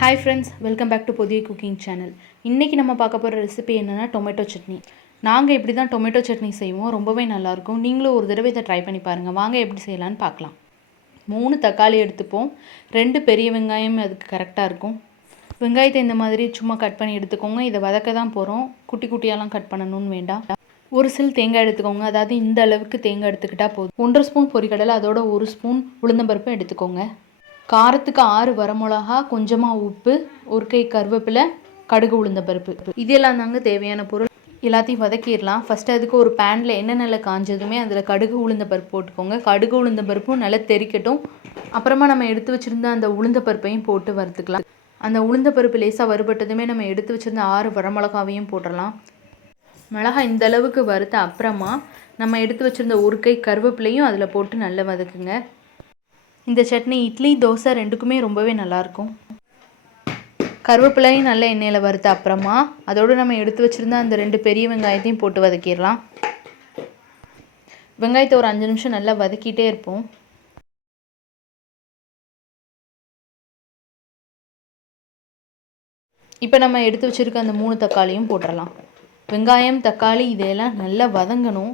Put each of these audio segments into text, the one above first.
Hi friends, welcome back to புதிய cooking channel. இன்றைக்கி நம்ம பார்க்க போகிற ரெசிபி என்னென்னா டொமேட்டோ சட்னி. நாங்கள் இப்படி தான் டொமேட்டோ சட்னி செய்வோம். ரொம்பவே நல்லாயிருக்கும். நீங்களும் ஒரு தடவை இதை ட்ரை பண்ணி பாருங்கள். வாங்க எப்படி செய்யலான்னு பார்க்கலாம். 3 தக்காளி எடுத்துப்போம். 2 பெரிய வெங்காயம் அதுக்கு கரெக்டாக இருக்கும். வெங்காயத்தை இந்த மாதிரி சும்மா கட் பண்ணி எடுத்துக்கோங்க. இதை வதக்க தான் போகிறோம். குட்டி குட்டியாலாம் கட் பண்ணணும்னு வேண்டாம். ஒரு சில் தேங்காய் எடுத்துக்கோங்க. அதாவது இந்த அளவுக்கு தேங்காய் எடுத்துக்கிட்டால் போதும். 1.5 ஸ்பூன் பொரிக்கடலை, அதோட 1 ஸ்பூன் உளுந்தம்பருப்பு எடுத்துக்கோங்க. காரத்துக்கு 6 வரமிளகா, கொஞ்சமாக உப்பு, ஒரு கை கருவேப்பிலை, கடுகு உளுந்தம்பருப்பு, இதெல்லாம் தாங்க தேவையான பொருள். எல்லாத்தையும் வதக்கிடலாம். ஃபஸ்ட்டு அதுக்கு ஒரு பேனில் எண்ணெய் நல்லா காஞ்சதுமே அதில் கடுகு உளுந்தம்பருப்பு போட்டுக்கோங்க. கடுகு உளுந்தம்பருப்பும் நல்லா தெறிக்கட்டும். அப்புறமா நம்ம எடுத்து வச்சுருந்த அந்த உளுந்தப்பருப்பையும் போட்டு வறுத்துக்கலாம். அந்த உளுந்தப்பருப்பு லேசாக வறுபட்டதுமே நம்ம எடுத்து வச்சுருந்த 6 வரமிளகாவையும் போட்டுடலாம். மிளகாய் இந்த அளவுக்கு வறுத்த அப்புறமா நம்ம எடுத்து வச்சுருந்த ஒரு கை கருவேப்பிலையும் அதில் போட்டு நல்லா வதக்குங்க. இந்த சட்னி இட்லி, தோசை ரெண்டுக்குமே ரொம்பவே நல்லாயிருக்கும். கருவேப்பிலையும் நல்ல எண்ணெயில் வறுத்த அப்புறமா அதோடு நம்ம எடுத்து வச்சுருந்த அந்த 2 பெரிய வெங்காயத்தையும் போட்டு வதக்கிடலாம். வெங்காயத்தை ஒரு 5 நிமிஷம் நல்லா வதக்கிட்டே இருப்போம். இப்போ நம்ம எடுத்து வச்சுருக்க அந்த 3 தக்காளியும் போட்டுடலாம். வெங்காயம், தக்காளி இதெல்லாம் நல்லா வதங்கணும்.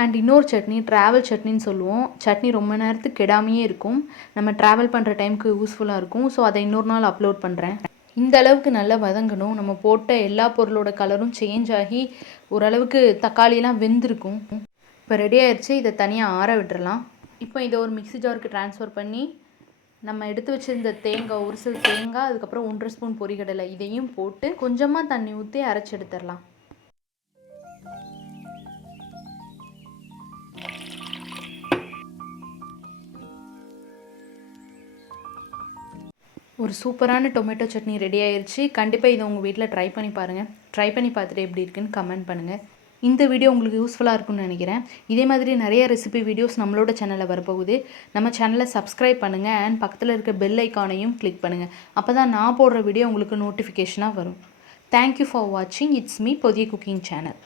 அண்ட் இன்னொரு சட்னி ட்ராவல் சட்னின்னு சொல்லுவோம். சட்னி ரொம்ப நேரத்துக்கு கெடாமையே இருக்கும். நம்ம ட்ராவல் பண்ணுற டைமுக்கு யூஸ்ஃபுல்லாக இருக்கும். ஸோ அதை இன்னொரு நாள் அப்லோட் பண்ணுறேன். இந்த அளவுக்கு நல்லா வதங்கணும். நம்ம போட்ட எல்லா பொருளோட கலரும் சேஞ்ச் ஆகி ஓரளவுக்கு தக்காளியெல்லாம் வெந்திருக்கும். இப்போ ரெடி ஆயிடுச்சு. இதை தனியாக ஆற விட்டுறலாம். இப்போ இதை ஒரு மிக்ஸி ஜாருக்கு ட்ரான்ஸ்ஃபர் பண்ணி நம்ம எடுத்து வச்சுருந்த தேங்காய், ஒரு சில தேங்காய், அதுக்கப்புறம் 1.5 ஸ்பூன் பொரிகடலை இதையும் போட்டு கொஞ்சமாக தண்ணி ஊற்றி அரைச்சி எடுத்துடலாம். ஒரு சூப்பரான டொமேட்டோ சட்னி ரெடி ஆயிடுச்சு. கண்டிப்பாக இதை உங்கள் வீட்டில் ட்ரை பண்ணி பாருங்கள். ட்ரை பண்ணி பார்த்துட்டு எப்படி இருக்குன்னு கமெண்ட் பண்ணுங்கள். இந்த வீடியோ உங்களுக்கு யூஸ்ஃபுல்லாக இருக்கும்னு நினைக்கிறேன். இதே மாதிரி நிறைய ரெசிபி வீடியோஸ் நம்மளோட சேனலில் வரப்போகுது. நம்ம சேனலை சப்ஸ்கிரைப் பண்ணுங்கள் அண்ட் பக்கத்தில் இருக்க பெல் ஐக்கானையும் கிளிக் பண்ணுங்கள். அப்போ தான் நான் போடுற வீடியோ உங்களுக்கு நோட்டிஃபிகேஷனாக வரும். தேங்க்யூ ஃபார் வாட்சிங். இட்ஸ் மீ புதிய குக்கிங் சேனல்.